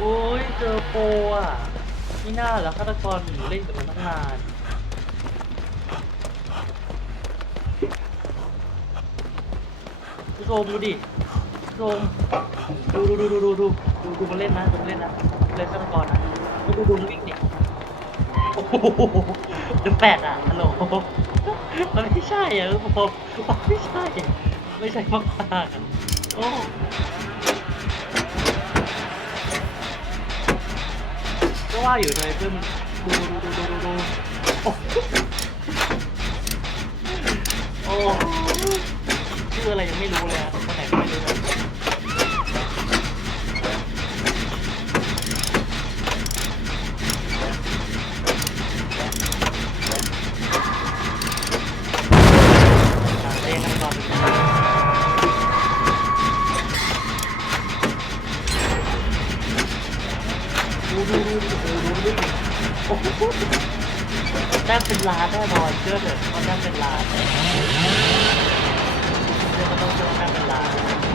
โอ้ยเจอโปอะนี่น่าแล้วฆาตกรหนูเล่นกับมันตั้งนานผู้ชมดูดิผู้ชมดูดูดูดูดูดูดูดูมันเล่นนะดูมันเล่นนะเล่นฆาตกรนะดูดูดูมันวิ่งดิโอ้โหดูแปดอะฮัลโหลมันไม่ใช่อะทุกคนมันไม่ใช่ ไม่ใช่มากๆอะโอ้ ก็ว่าอยู่เลยเพื่อนดูดูดูดูดูดูโอ้โอ้ชื่ออะไรยังไม่รู้เลยอะคนไหนก็ไม่รู้เลย ดูดูดูดูดูดูดูโอ้โหแต้เป็นล้านแน่นอนเชื่อเถอะว่าแต้มเป็นล้านเชื่อก็ต้องเชื่อว่าแต้เป็นล้าน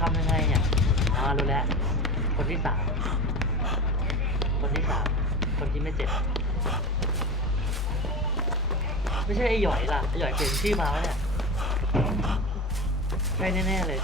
ทำยังไงเนี่ยอ่ารู้แล้ว คนที่สาม คนที่สาม คนที่ไม่เจ็บ ไม่ใช่ไอ้หยอยล่ะ ไอ้หยอยเปลี่ยนชื่อมาแล้วเนี่ยใช่แน่ๆเลย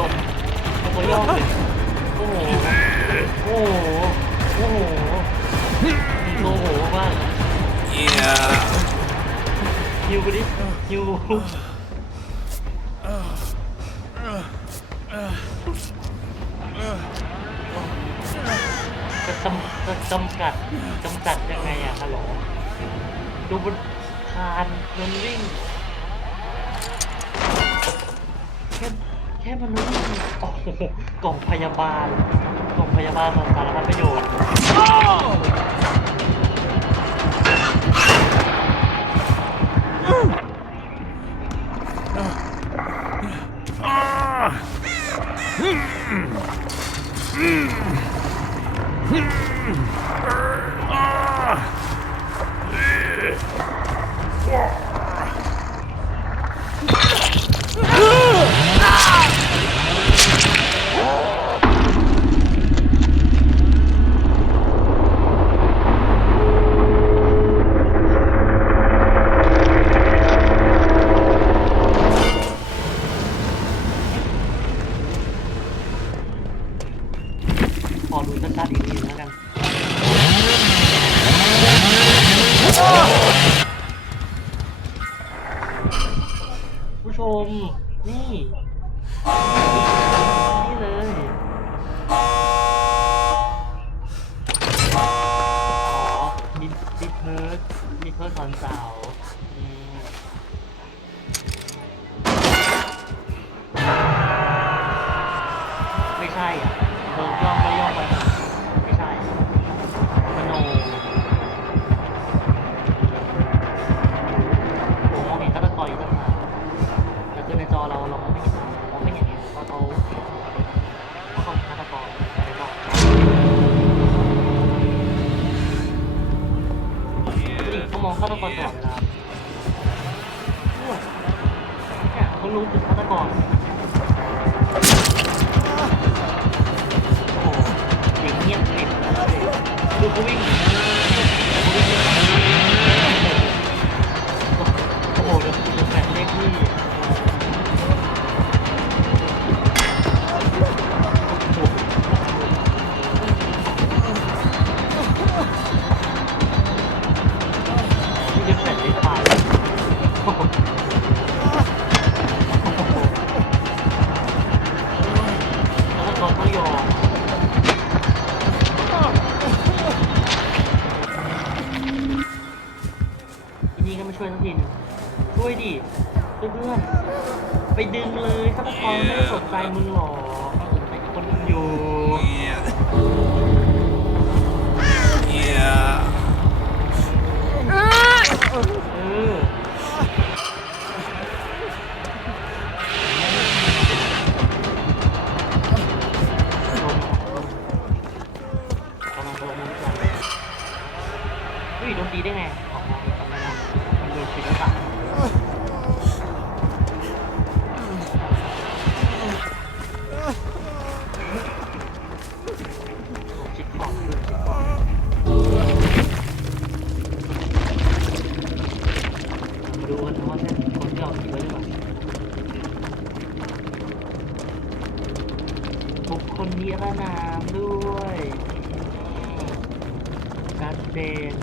ชมมันก็ย่องเลยโอ้โหโอ้โหโอ้โหโอ้โหมาก Yeah. ฮิวกูดิฮิวจะจำจะจำกัดจำกัดยังไงอะฮัลโหลดูบนคานมันวิ่งแค่ ค่มนวิ่งโอ้โหกล่องพยาบาลกล่องพยาบาลของสารพัดประโยชน์ ขอดูชัดๆอีกทีแล้วกันผู้ชม นี่ นี่เลยอ๋อมีมีเพิร์ดมีเพิร์ดสอนสาว องฆาตกรตลอดเวลาแกเขารู้ถึงฆาตกรโอ้โหเสียงเงียบกริบเลยก็วิ่ง ช่วยดิช่วยเพื่อนไปดึงเลยฆาตกรไม่ได้สนใจมึงหรอกสนใจคนอื่นอยู่ Yeah. เออลงลงกำลังลงมือก่อนเฮ้ยโดนตีได้ไงออกมาทำไมนะ มันโดนตีแล้วปะโอ้ชิดขอบด้วยชิดขอบมาดูกันนะว่าเนี่ยคนที่เราคิดไว้หรือเปล่าบุคคลนิรนามด้วยการเดน